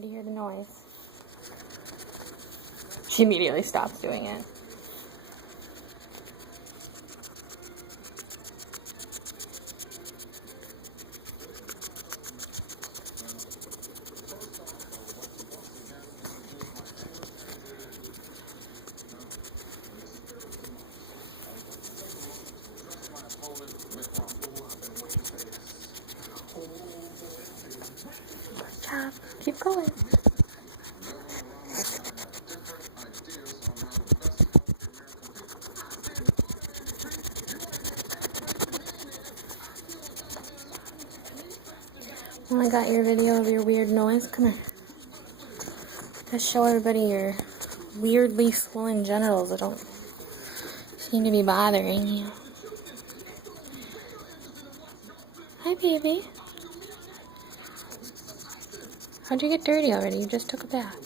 Do you hear the noise? She immediately stops doing it. Porkchop, keep going. Oh, I got your video of your weird noise. Come here. Let's show everybody your weirdly swollen genitals that don't seem to be bothering you. Hi, baby. How'd you get dirty already? You just took a bath.